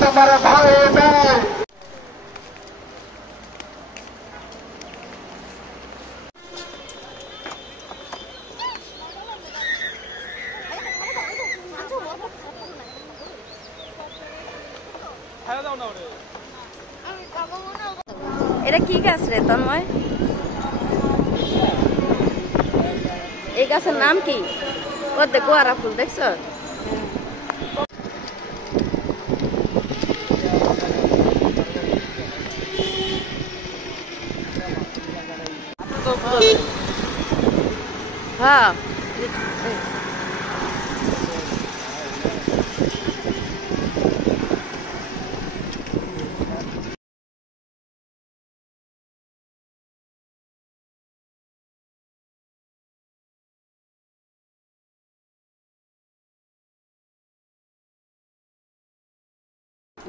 তোমার ভয় নাই। এটা কি গাছ রে তন্ময়? এই গাছের নাম কি? ও দেখ গোয়ারা ফুল দেখছ? হ্যাঁ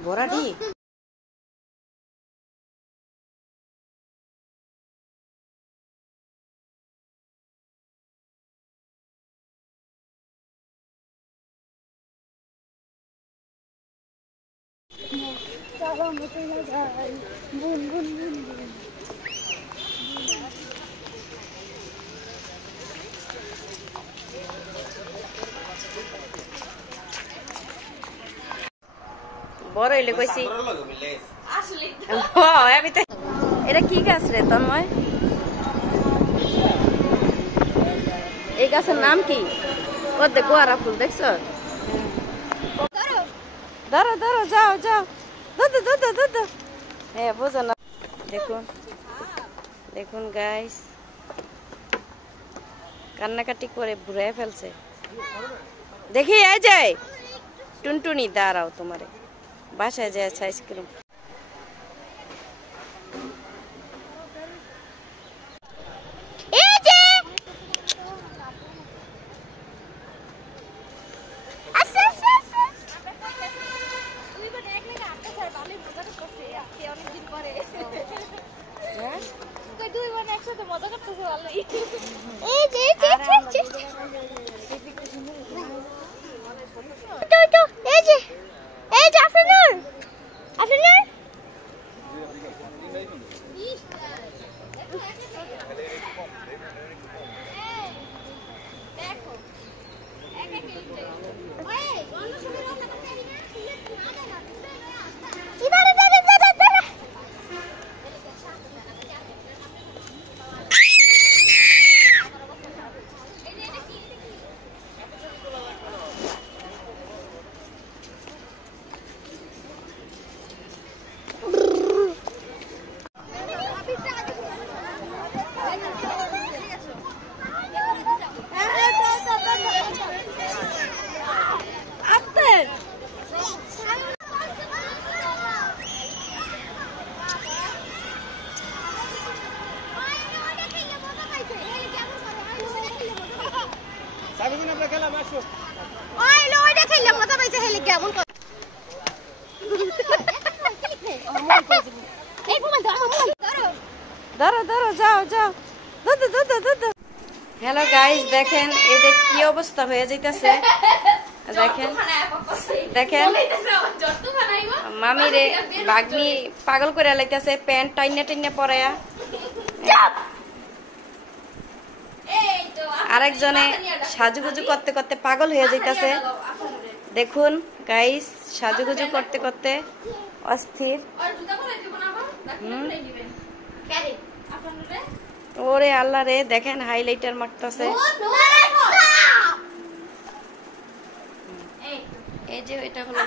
বড়াটি বড় হইলে কইছি এটা কি গাছ রে তন্ময়? এই গাছের নাম কি? ও দেখ গোয়ারা ফুল দেখছ? ধরো ধরো যাও যাও হ্যাঁ বোঝো না। দেখুন দেখুন গাইস কান্নাকাটি করে ঘুরে ফেলছে। দেখি এই যে টুনটুনি দাঁড়াও তোমারে বাসায় যায় আইসক্রিম। ধরো ধরো যাও যাও হ্যালো গাইস দেখেন এদের কি অবস্থা হয়ে যাইতেছে। দেখেন দেখেন মামিরে বাগনি পাগল করে লাইতেছে প্যান্ট টাইনে টাইনে পরায়া। আরেকজনে সাজুগুজু করতে করতে পাগল হয়ে যাইতেছে। দেখুন গাইস সাজুগুজু করতে করতে অস্থির। ওরে আল্লাহ রে দেখেন হাইলাইটার মারতেছে। এই যে এটা হলো